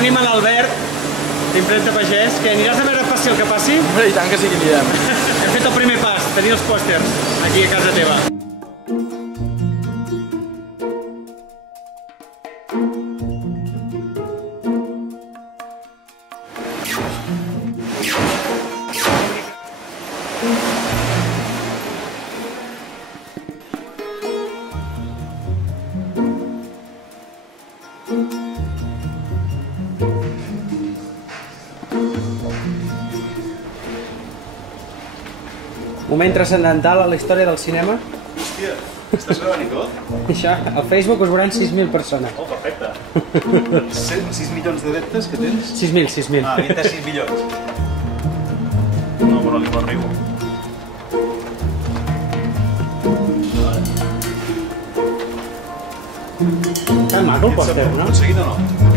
Tenim l'Albert, d'Impremta Pagès, que aniràs a veure fàcil que passi? I tant que sí que anirem. Hem fet el primer pas, tenir els pòsters aquí a casa teva. Moment transcendental a la història del cinema. Hòstia, estàs gravant i tot? Això, al Facebook us veuran 6.000 persones. Oh, perfecte. 6 milions d'adeptes que tens? 6.000, 6.000. Ah, havien de 6 milions. No, però li arribo. Tan maco el pòster, no? Aconseguit o no?